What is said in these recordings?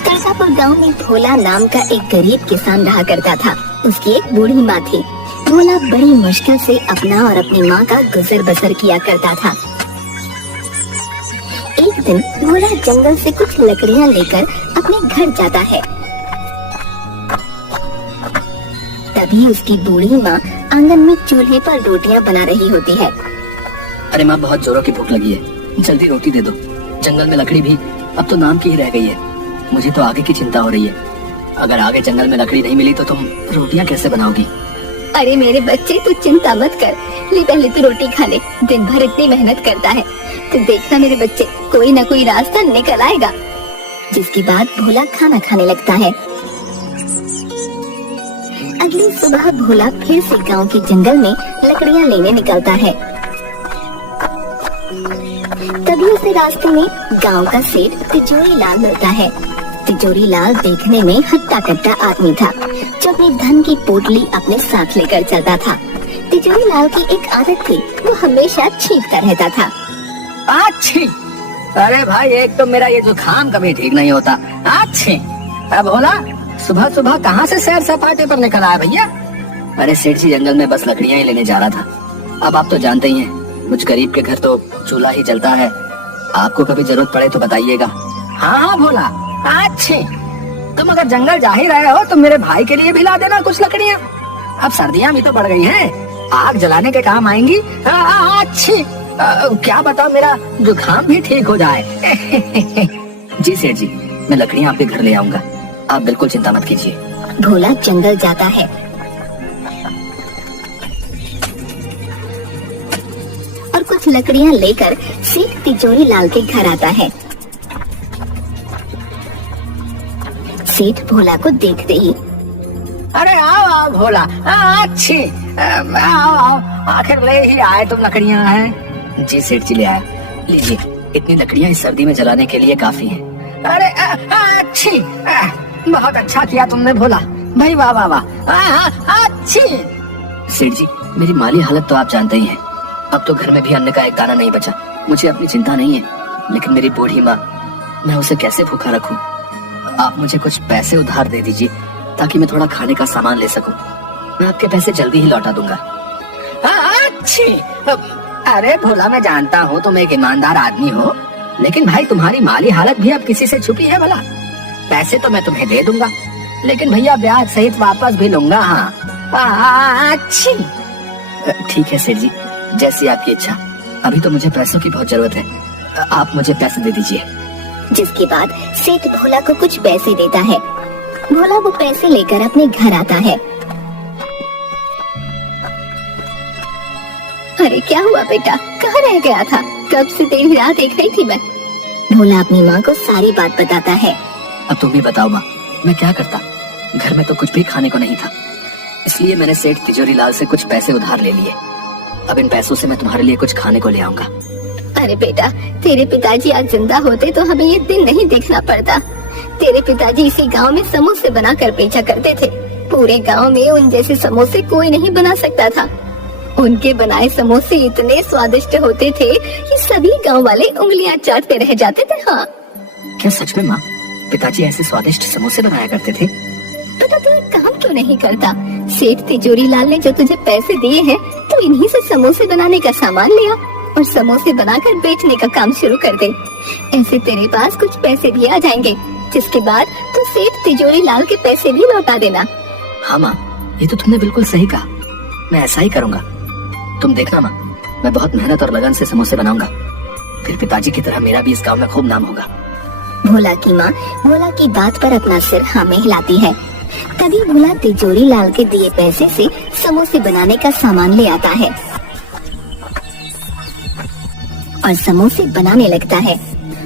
करतापुर गांव में भोला नाम का एक गरीब किसान रहा करता था। उसकी एक बूढ़ी माँ थी। भोला बड़ी मुश्किल से अपना और अपनी माँ का गुजर बसर किया करता था। एक दिन भोला जंगल से कुछ लकड़ियाँ लेकर अपने घर जाता है। तभी उसकी बूढ़ी माँ आंगन में चूल्हे पर रोटियां बना रही होती है। अरे माँ, बहुत जोरों की भूख लगी है, जल्दी रोटी दे दो। जंगल में लकड़ी भी अब तो नाम की ही रह गई है। मुझे तो आगे की चिंता हो रही है। अगर आगे जंगल में लकड़ी नहीं मिली तो तुम रोटियां कैसे बनाओगी? अरे मेरे बच्चे, तू चिंता मत कर। ले पहले तू रोटी खा ले। दिन भर इतनी मेहनत करता है तो देखना मेरे बच्चे, कोई ना कोई रास्ता निकल आएगा। जिसके बाद भोला खाना खाने लगता है। अगली सुबह भोला फिर से गांव के जंगल में लकड़ियां लेने निकलता है। तभी उसे रास्ते में गांव का सेठ तिजोरी लाल मिलता है। तिजोरी लाल देखने में हट्टा कट्टा आदमी था जो अपने धन की पोटली अपने साथ लेकर चलता था। तिजोरी लाल की एक आदत थी, वो हमेशा छींकता रहता था। अच्छी, अरे भाई, एक तो मेरा ये जुकाम कभी ठीक नहीं होता। अच्छी, अब भोला सुबह सुबह कहाँ से सैर सपाटे पर निकल आया भैया? अरे सेठ जी, जंगल में बस लकड़ियां ही लेने जा रहा था। अब आप तो जानते ही हैं, कुछ गरीब के घर तो चूल्हा ही जलता है। आपको कभी जरूरत पड़े तो बताइएगा। हाँ हाँ भोला, अच्छी, तुम अगर जंगल जा ही रहे हो तो मेरे भाई के लिए भी ला देना कुछ लकड़ियां। अब सर्दियां भी तो बढ़ गई हैं, आग जलाने के काम आएंगी। अच्छी, क्या बताओ, मेरा जुकाम भी ठीक हो जाए। जी सेठ जी, मैं लकड़ियां आपके घर ले आऊंगा, आप बिल्कुल चिंता मत कीजिए। भोला जंगल जाता है और कुछ लकड़ियां लेकर सेठ तिजोरी लाल के घर आता है। सेठ भोला को देखते ही, अरे आओ आओ भोला, अच्छी, आओ आओ, आखिर ले ही आए तुम लकड़ियां हैं। जी सेठ जी, ले आए, लीजिए, इतनी लकड़ियां इस सर्दी में जलाने के लिए काफी हैं। अरे अच्छी, बहुत अच्छा किया तुमने भोला भाई, वाह वाह वाह, अच्छी। सेठ जी, मेरी माली हालत तो आप जानते ही हैं। अब तो घर में भी अन्न का एक दाना नहीं बचा। मुझे अपनी चिंता नहीं है, लेकिन मेरी बूढ़ी माँ, मैं उसे कैसे भूखा रखूं? आप मुझे कुछ पैसे उधार दे दीजिए ताकि मैं थोड़ा खाने का सामान ले सकूं। मैं आपके पैसे जल्दी ही लौटा दूंगा। अच्छी, अरे भोला, मैं जानता हूँ तुम एक ईमानदार आदमी हो, लेकिन भाई तुम्हारी माली हालत भी अब किसी से छुपी है भला? पैसे तो मैं तुम्हें दे दूंगा, लेकिन भैया ब्याज सहित वापस भी लूंगा। हाँ अच्छी, ठीक है सेठ जी, जैसी आपकी इच्छा। अभी तो मुझे पैसों की बहुत जरूरत है, आप मुझे पैसे दे दीजिए। जिसके बाद सेठ भोला को कुछ पैसे देता है। भोला वो पैसे लेकर अपने घर आता है। अरे क्या हुआ बेटा, कहाँ रह गया था? कब से तेरी राह देख रही थी मैं। भोला अपनी माँ को सारी बात बताता है। अब तुम भी बताओ माँ, मैं क्या करता? घर में तो कुछ भी खाने को नहीं था, इसलिए मैंने सेठ तिजोरी लाल से कुछ पैसे उधार ले लिए। अब इन पैसों से मैं तुम्हारे लिए कुछ खाने को ले आऊंगा। अरे बेटा, तेरे पिताजी आज जिंदा होते तो हमें ये दिन नहीं देखना पड़ता। तेरे पिताजी इसी गांव में समोसे बनाकर बेचा करते थे। पूरे गांव में उन जैसे समोसे कोई नहीं बना सकता था। उनके बनाए समोसे इतने स्वादिष्ट होते थे कि सभी गांव वाले उंगलियां चाटते रह जाते थे। हाँ, क्या सच में माँ, पिताजी ऐसे स्वादिष्ट समोसे बनाया करते थे? बेटा, तू एक काम क्यों नहीं करता? सेठ तिजोरी लाल ने जो तुझे पैसे दिए हैं, तो इन्हीं से समोसे बनाने का सामान लिया और समोसे बनाकर बेचने का काम शुरू कर दे। ऐसे तेरे पास कुछ पैसे भी आ जाएंगे, जिसके बाद तू सेठ तिजोरी लाल के पैसे भी लौटा देना। हाँ माँ, ये तो तुमने बिल्कुल सही कहा, मैं ऐसा ही करूँगा। तुम देखना माँ, मैं बहुत मेहनत और लगन से समोसे बनाऊंगा, फिर पिताजी की तरह मेरा भी इस गांव में खूब नाम होगा। भोला की माँ भोला की बात पर अपना सिर हाँ में हिलाती है। तभी भोला तिजोरी लाल के दिए पैसे से समोसे बनाने का सामान ले आता है और समोसे बनाने लगता है।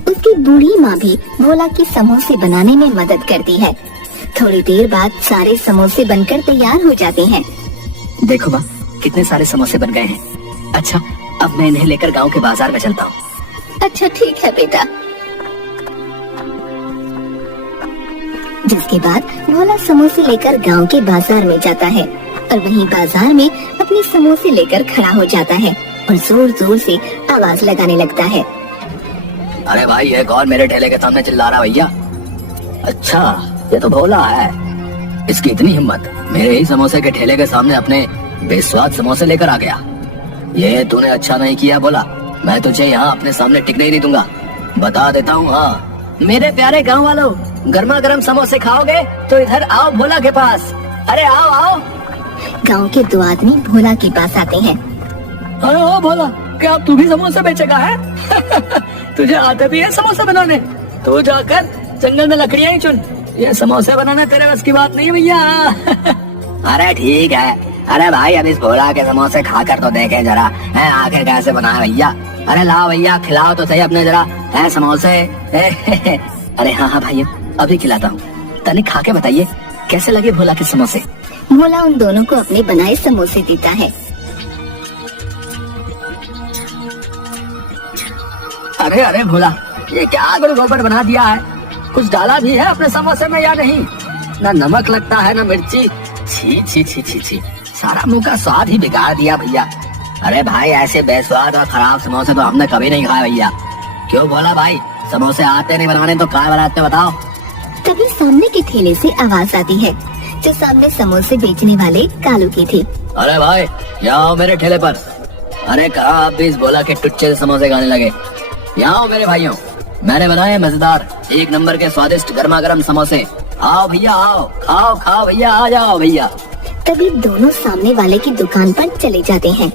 उसकी बूढ़ी माँ भी भोला की समोसे बनाने में मदद करती है। थोड़ी देर बाद सारे समोसे बनकर तैयार हो जाते हैं। देखो माँ, कितने सारे समोसे बन गए हैं। अच्छा, अब मैं इन्हें लेकर गांव के बाजार में चलता हूँ। अच्छा ठीक है बेटा। जिसके बाद भोला समोसे लेकर गांव के बाजार में जाता है और वहीं बाजार में अपने समोसे लेकर खड़ा हो जाता है और जोर जोर से आवाज लगाने लगता है। अरे भाई, ये कौन मेरे ठेले के सामने चिल्ला रहा भैया? अच्छा, ये तो भोला है। इसकी इतनी हिम्मत, मेरे ही समोसे के ठेले के सामने अपने बेस्वाद समोसे लेकर आ गया। ये तूने अच्छा नहीं किया भोला, मैं तुझे यहाँ अपने सामने टिकने ही नहीं दूंगा, बता देता हूँ। हाँ, मेरे प्यारे गांव वालों, गर्मा गर्म समोसे खाओगे तो इधर आओ भोला के पास। अरे आओ आओ। गांव के दो आदमी भोला के पास आते हैं। अरे ओ भोला, क्या तू भी समोसे बेचेगा है? तुझे आते भी है समोसे बनाने? तू जाकर जंगल में लकड़ियां ही चुन, ये समोसे बनाना तेरे बस की बात नहीं भैया। अरे ठीक है, अरे भाई अब इस भोला के समोसे खाकर तो देखे जरा, है आखिर कैसे बनाया भैया। अरे लाओ भैया, खिलाओ तो सही अपने जरा है समोसे। अरे हाँ हाँ भाई, अभी खिलाता हूँ, तनिक खा के बताइए कैसे लगे भोला के समोसे। भोला उन दोनों को अपने बनाए समोसे देता है। अरे अरे भोला, ये क्या गुड़ गोबर बना दिया है? कुछ डाला भी है अपने समोसे में या नहीं? ना नमक लगता है ना मिर्ची। छी छी छी छी छी, सारा मुंह का स्वाद ही बिगाड़ दिया भैया। अरे भाई, ऐसे बेस्वाद और खराब समोसे तो हमने कभी नहीं खाए भैया। क्यों भोला भाई, समोसे आते नहीं बनाने तो क्या बनाते बताओ? तभी सामने के ठेले से आवाज आती है, जो सामने समोसे बेचने वाले कालू की थी। अरे भाई, यहाँ आओ मेरे ठेले पर। अरे कहाँ आप भी इस भोला के टुच्चे से समोसे खाने लगे? यहाँ आओ मेरे भाइयों, मैंने बनाए मजेदार एक नंबर के स्वादिष्ट गर्मा गर्म समोसे। आओ भैया आओ, खाओ खाओ भैया, आ जाओ भैया। तभी दोनों सामने वाले की दुकान पर चले जाते हैं।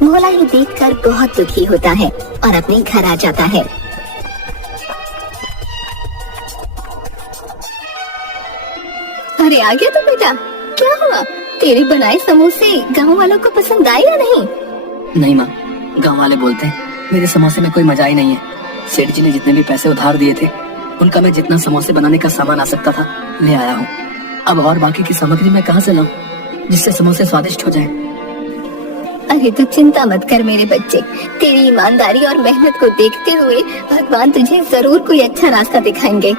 भोला ये देखकर बहुत दुखी होता है और अपने घर आ जाता है। अरे आ गया तो बेटा, क्या हुआ? तेरे बनाए समोसे गांव वालों को पसंद आए या नहीं? नहीं माँ, गाँव वाले बोलते हैं मेरे समोसे में कोई मजा ही नहीं है। सेठ जी ने जितने भी पैसे उधार दिए थे, उनका मैं जितना समोसे बनाने का सामान आ सकता था ले आया हूँ। अब और बाकी की सामग्री मैं कहाँ से लाऊं जिससे समोसे स्वादिष्ट हो जाए? अरे तू चिंता मत कर मेरे बच्चे, तेरी ईमानदारी और मेहनत को देखते हुए भगवान तुझे जरूर कोई अच्छा रास्ता दिखाएंगे।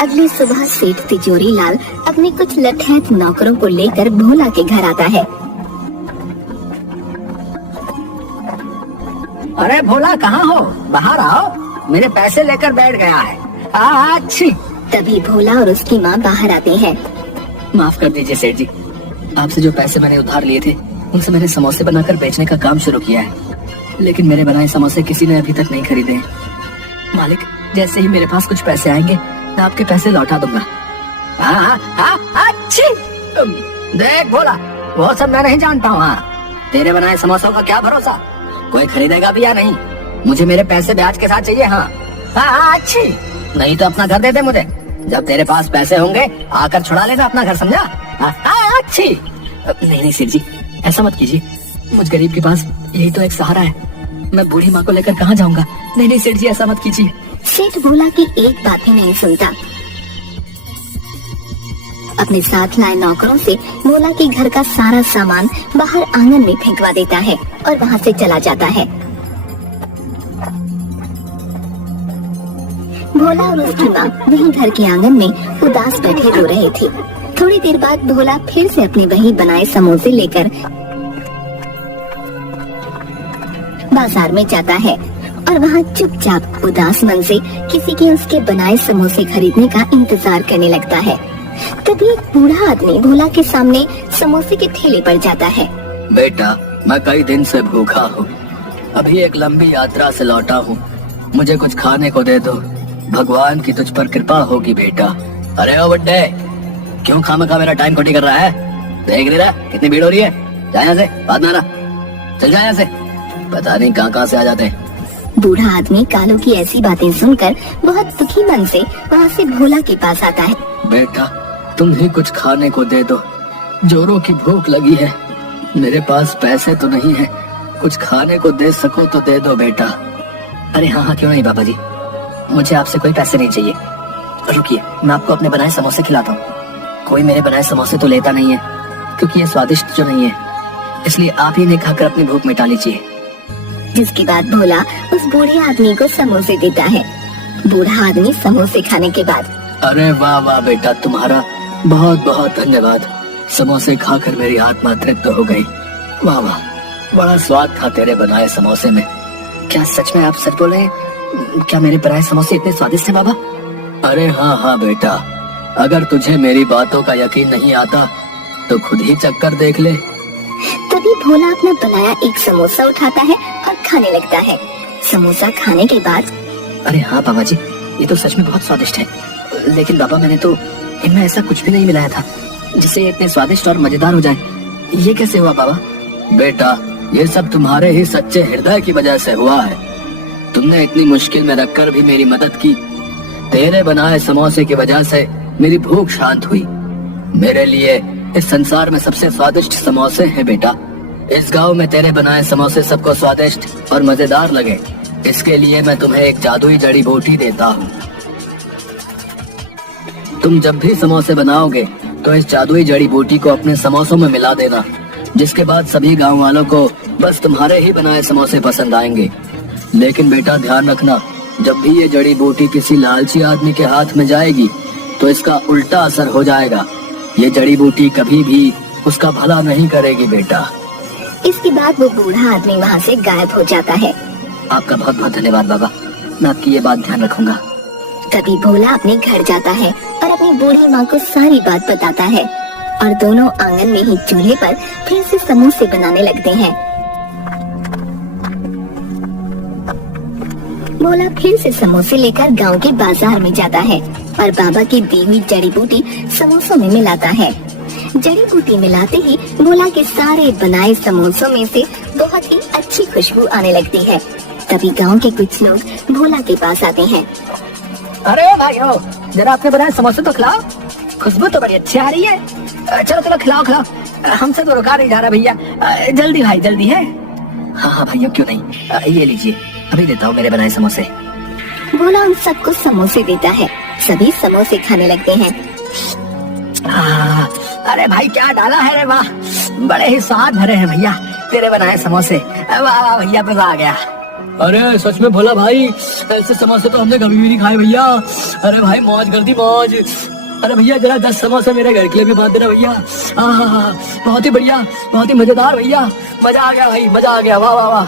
अगली सुबह सेठ तिजोरी लाल अपने कुछ लठैत नौकरों को लेकर भोला के घर आता है। अरे भोला, कहाँ हो? बाहर आओ, मेरे पैसे लेकर बैठ गया है। अच्छी। तभी भोला और उसकी माँ बाहर आते हैं। माफ कर दीजिए सेठ जी, आपसे जो पैसे मैंने उधार लिए थे उनसे मैंने समोसे बनाकर बेचने का काम शुरू किया है, लेकिन मेरे बनाए समोसे किसी ने अभी तक नहीं खरीदे हैं। मालिक, जैसे ही मेरे पास कुछ पैसे आएंगे मैं आपके पैसे लौटा दूंगा। अच्छी। देख भोला, वो सब मैं नहीं जानता हूँ। तेरे बनाए समोसों का क्या भरोसा, कोई खरीदेगा भी या नहीं? मुझे मेरे पैसे ब्याज के साथ चाहिए। हाँ अच्छी, नहीं तो अपना घर दे दे मुझे। जब तेरे पास पैसे होंगे आकर छुड़ा लेना अपना घर, समझा? अच्छी। नहीं सेठ जी, ऐसा मत कीजिए, मुझ गरीब के पास यही तो एक सहारा है, मैं बूढ़ी माँ को लेकर कहाँ जाऊंगा? नहीं सेठ जी, ऐसा मत कीजिए। सेठ भोला की एक बात भी नहीं सुनता। अपने साथ लाए नौकरों से भोला के घर का सारा सामान बाहर आंगन में फेंकवा देता है और वहाँ से चला जाता है। भोला और उसकी माँ वहीं घर के आंगन में उदास बैठे रो रहे थे। थोड़ी देर बाद भोला फिर से अपने वही बनाए समोसे लेकर बाजार में जाता है और वहाँ चुपचाप उदास मन से किसी के उसके बनाए समोसे खरीदने का इंतजार करने लगता है। तभी एक बूढ़ा आदमी भोला के सामने समोसे के ठेले पर जाता है। बेटा, मैं कई दिन से भूखा हूँ, अभी एक लंबी यात्रा से लौटा हूँ, मुझे कुछ खाने को दे दो, भगवान की तुझ पर कृपा होगी बेटा। अरे ओ बड्डे, क्यों खामखा मेरा टाइम खोटी कर रहा है? देख नहीं रहा कितनी भीड़ हो रही है? जा यहाँ से, बात ना रहा, चल जा यहाँ से। पता नहीं कहाँ से आ जाते हैं। बूढ़ा आदमी कालू की ऐसी बातें सुनकर बहुत दुखी मन से वहाँ से भोला के पास आता है। बेटा, तुम ही कुछ खाने को दे दो, जोरों की भूख लगी है, मेरे पास पैसे तो नहीं है, कुछ खाने को दे सको तो दे दो बेटा। अरे हाँ, क्यों नहीं बाबा जी, मुझे आपसे कोई पैसे नहीं चाहिए, रुकिए मैं आपको अपने बनाए समोसे खिलाता हूँ। कोई मेरे बनाए समोसे तो लेता नहीं है क्योंकि ये स्वादिष्ट जो नहीं है, इसलिए आप ही ने खाकर अपनी भूख मिटा लीजिए। जिसके बाद भोला उस बूढ़े आदमी को समोसे देता है। बूढ़ा आदमी समोसे खाने के बाद, अरे वाह वाह बेटा, तुम्हारा बहुत बहुत धन्यवाद, समोसे खाकर मेरी आत्मा तृप्त हो गई। वाह वाह, बड़ा स्वाद था तेरे बनाए समोसे में। क्या सच में आप सच बोल रहे हैं? क्या मेरे बनाए समोसे इतने स्वादिष्ट हैं बाबा? अरे हाँ हाँ बेटा, अगर तुझे मेरी बातों का यकीन नहीं आता तो खुद ही चक्कर देख ले। तभी भोला अपना बनाया एक समोसा उठाता है और खाने लगता है। समोसा खाने के बाद, अरे हाँ बाबा जी, ये तो सच में बहुत स्वादिष्ट है। लेकिन बाबा, मैंने तो इनमें ऐसा कुछ भी नहीं मिलाया था जिससे ये इतने स्वादिष्ट और मजेदार हो जाए। ये कैसे हुआ बाबा? बेटा, ये सब तुम्हारे ही सच्चे हृदय की वजह से हुआ है। तुमने इतनी मुश्किल में रखकर भी मेरी मदद की। तेरे बनाए समोसे की वजह से मेरी भूख शांत हुई। मेरे लिए इस संसार में सबसे स्वादिष्ट समोसे हैं बेटा। इस गांव में तेरे बनाए समोसे सबको स्वादिष्ट और मजेदार लगे, इसके लिए मैं तुम्हें एक जादुई जड़ी बूटी देता हूँ। तुम जब भी समोसे बनाओगे तो इस जादुई जड़ी बूटी को अपने समोसों में मिला देना, जिसके बाद सभी गांव वालों को बस तुम्हारे ही बनाए समोसे पसंद आएंगे। लेकिन बेटा ध्यान रखना, जब भी ये जड़ी बूटी किसी लालची आदमी के हाथ में जाएगी तो इसका उल्टा असर हो जाएगा। ये जड़ी बूटी कभी भी उसका भला नहीं करेगी बेटा। इसके बाद वो बूढ़ा आदमी वहाँ से गायब हो जाता है। आपका बहुत बहुत धन्यवाद बाबा, मैं आपकी ये बात ध्यान रखूंगा। तभी भोला अपने घर जाता है और अपनी बूढ़ी माँ को सारी बात बताता है और दोनों आंगन में ही चूल्हे पर फिर से समोसे बनाने लगते हैं। भोला फिर से समोसे लेकर गांव के बाजार में जाता है और बाबा की दी हुई जड़ी बूटी समोसों में मिलाता है। जड़ी बूटी मिलाते ही भोला के सारे बनाए समोसों में से बहुत ही अच्छी खुशबू आने लगती है। तभी गांव के कुछ लोग भोला के पास आते हैं। अरे भाइयों, जरा आपने बनाए समोसे तो खिलाओ, खुशबू तो बड़ी अच्छी आ रही है। चलो चलो खिलाओ खिलाओ, हमसे तो रुका नहीं जा रहा भैया। जल्दी भाई जल्दी है। हाँ हाँ भैया, क्यों नहीं, ये लीजिए, अभी देता हूँ मेरे बनाए समोसे। भोला उन सबको समोसे देता है। सभी समोसे खाने लगते हैं। अरे भाई क्या डाला है रे, वाह, बड़े ही स्वाद भरे हैं भैया तेरे बनाए समोसे। वाह वाह भैया, मजा आ गया। अरे सच में भोला भाई, ऐसे समोसे तो हमने कभी भी नहीं खाए भैया। अरे भाई मौज कर दी मौज। अरे भैया जरा 10 समोसे मेरे घर के लिए भी बांध देना भैया। बहुत ही बढ़िया, बहुत ही मजेदार भैया, मजा आ गया भाई, मजा आ गया, वाह वाह वाह।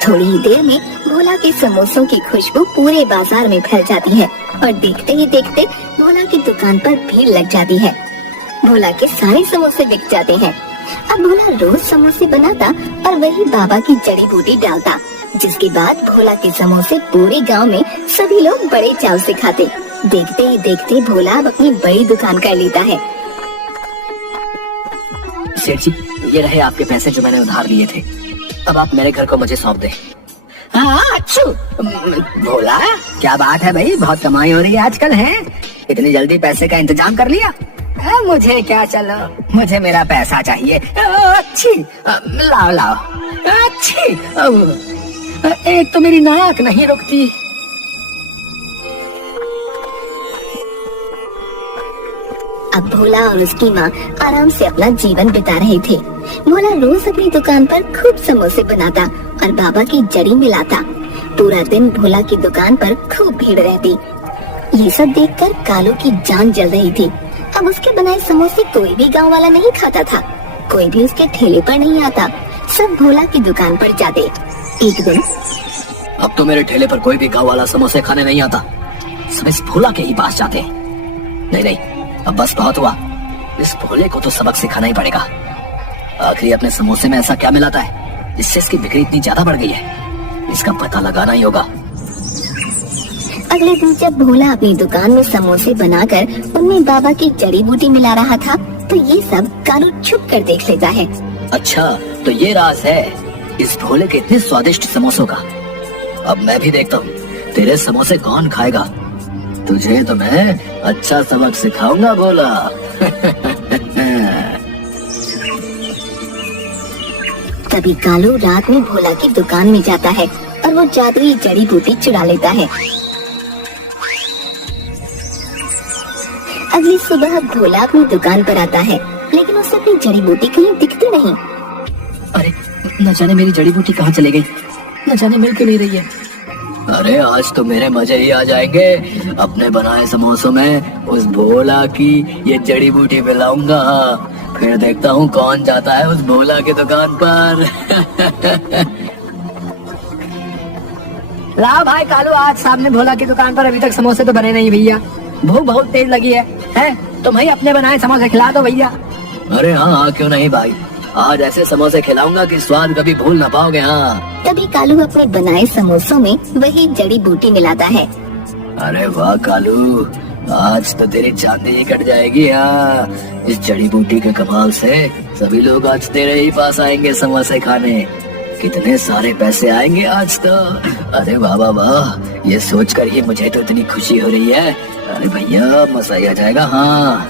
थोड़ी ही देर में भोला के समोसों की खुशबू पूरे बाजार में फैल जाती है और देखते ही देखते भोला की दुकान पर भीड़ लग जाती है। भोला के सारे समोसे बिक जाते हैं। अब भोला रोज समोसे बनाता और वही बाबा की जड़ी बूटी डालता, जिसके बाद भोला के समोसे पूरे गांव में सभी लोग बड़े चाव से खाते। देखते ही देखते भोला अब अपनी बड़ी दुकान कर लेता है। सेठ जी, ये रहे आपके पैसे जो मैंने उधार लिए थे। अब आप मेरे घर को मुझे सौंप दे। हाँ अच्छू, भोला क्या बात है भाई, बहुत कमाई हो रही है आजकल है, इतनी जल्दी पैसे का इंतजाम कर लिया। मुझे क्या, चलो मुझे मेरा पैसा चाहिए। अच्छी, लाओ लाओ। अच्छी, एक तो मेरी नाक नहीं रुकती। अब भोला और उसकी माँ आराम से अपना जीवन बिता रहे थे। भोला रोज अपनी दुकान पर खूब समोसे बनाता और बाबा की जड़ी मिलाता। पूरा दिन भोला की दुकान पर खूब भीड़ रहती। ये सब देखकर कालू की जान जल रही थी। अब उसके बनाए समोसे कोई भी गांव वाला नहीं खाता था, कोई भी उसके ठेले पर नहीं आता, सब भोला की दुकान पर जाते। एक दिन, अब तो मेरे ठेले पर कोई भी गांव वाला समोसे खाने नहीं आता, सब इस भोला के ही पास जाते। नहीं नहीं, अब बस बहुत हुआ, इस भोले को तो सबक सिखाना ही पड़ेगा। आखिर अपने समोसे में ऐसा क्या मिलाता है जिससे इसकी बिक्री इतनी ज्यादा बढ़ गई है, इसका पता लगाना ही होगा। अगले दिन जब भोला अपनी दुकान में समोसे बनाकर उनमें बाबा की जड़ी बूटी मिला रहा था, तो ये सब कालू छुप कर देख लेता है। अच्छा, तो ये राज है इस भोले के इतने स्वादिष्ट समोसों का। अब मैं भी देखता हूँ तेरे समोसे कौन खाएगा। तुझे तो मैं अच्छा सबक सिखाऊंगा भोला। तभी कालू रात में भोला की दुकान में जाता है और वो जादुई जड़ी बूटी चुरा लेता है। अगली सुबह भोला अपनी दुकान पर आता है, लेकिन उसे अपनी जड़ी बूटी कहीं दिखती नहीं। अरे न जाने मेरी जड़ी बूटी कहाँ चली गई, न जाने मिल क्यों नहीं रही है। अरे आज तो मेरे मजे ही आ जाएंगे, अपने बनाए समोसों में उस भोला की ये जड़ी बूटी मिलाऊंगा, फिर देखता हूँ कौन जाता है उस भोला की दुकान पर। ला भाई कालू, आज सामने भोला की दुकान पर अभी तक समोसे तो बने नहीं भैया। भूख बहुत तेज लगी है? तुम ही अपने बनाए समोसे खिला दो भैया। अरे हाँ हाँ, क्यों नहीं भाई, आज ऐसे समोसे खिलाऊंगा कि स्वाद कभी भूल ना पाओगे। हाँ। तभी कालू अपने बनाए समोसों में वही जड़ी बूटी मिलाता है। अरे वाह कालू, आज तो तेरी चांदी ही कट जाएगी। हाँ, इस जड़ी बूटी के कमाल से सभी लोग आज तेरे ही पास आएंगे समोसे खाने। कितने सारे पैसे आएंगे आज तो। अरे वाह वाह वाह, ये सोचकर ही मुझे तो इतनी खुशी हो रही है। अरे भैया मजा ही आ जाएगा। हाँ।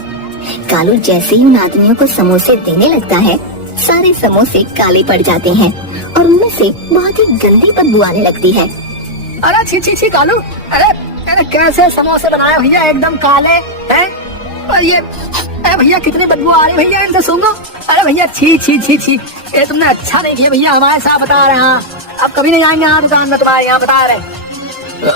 कालू जैसे ही उन आदमियों को समोसे देने लगता है, सारे समोसे काले पड़ जाते हैं और उनमें से बहुत ही गंदी बदबू आने लगती है। अरे छी छी छी कालू, अरे कैसे समोसे बनाए भैया, एकदम काले हैं। और ये अरे भैया कितनी बदबू आ रही भैया, इनसे सूंघो। अरे भैया छी छी छी छी, ये तुमने अच्छा नहीं किया भैया, हमारे साथ बता रहे हैं। अब कभी नहीं आएंगे यहाँ दुकान में, तुम्हारे यहाँ बता रहे।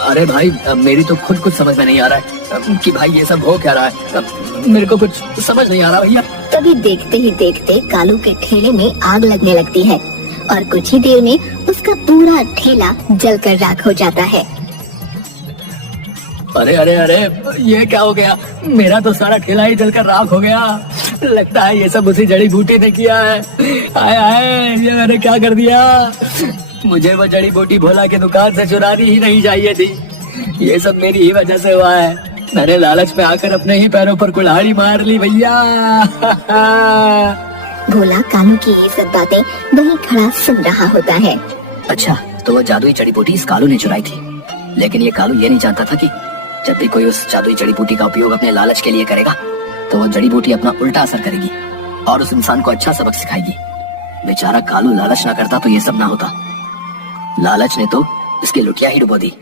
अरे भाई मेरी तो खुद कुछ समझ में नहीं आ रहा है कि भाई ये सब हो क्या रहा है। मेरे को कुछ समझ नहीं आ रहा भैया। तभी देखते ही देखते कालू के ठेले में आग लगने लगती है और कुछ ही देर में उसका पूरा ठेला जलकर राख हो जाता है। अरे अरे अरे, ये क्या हो गया, मेरा तो सारा ठेला ही जलकर राख हो गया। लगता है ये सब उसी जड़ी बूटी ने किया है। आए आए, ये मैंने क्या कर दिया। मुझे वो जड़ी बूटी भोला की दुकान से चुरानी ही नहीं चाहिए थी। ये सब मेरी ही वजह से हुआ है। मैंने लालच में आकर अपने ही पैरों पर कुल्हाड़ी मार ली भैया। भोला कालू की ये सब बातें वहीं खड़ा सुन रहा होता है। अच्छा, तो वो जादुई जड़ी बूटी इस कालू ने चुराई थी, लेकिन ये कालू ये नहीं जानता था कि जब भी कोई उस जादुई जड़ी बूटी का उपयोग अपने लालच के लिए करेगा तो वो जड़ी बूटी अपना उल्टा असर करेगी और उस इंसान को अच्छा सबक सिखाएगी। बेचारा कालू लालच ना करता तो ये सब ना होता। लालच ने तो इसकी लुटिया ही डुबो दी।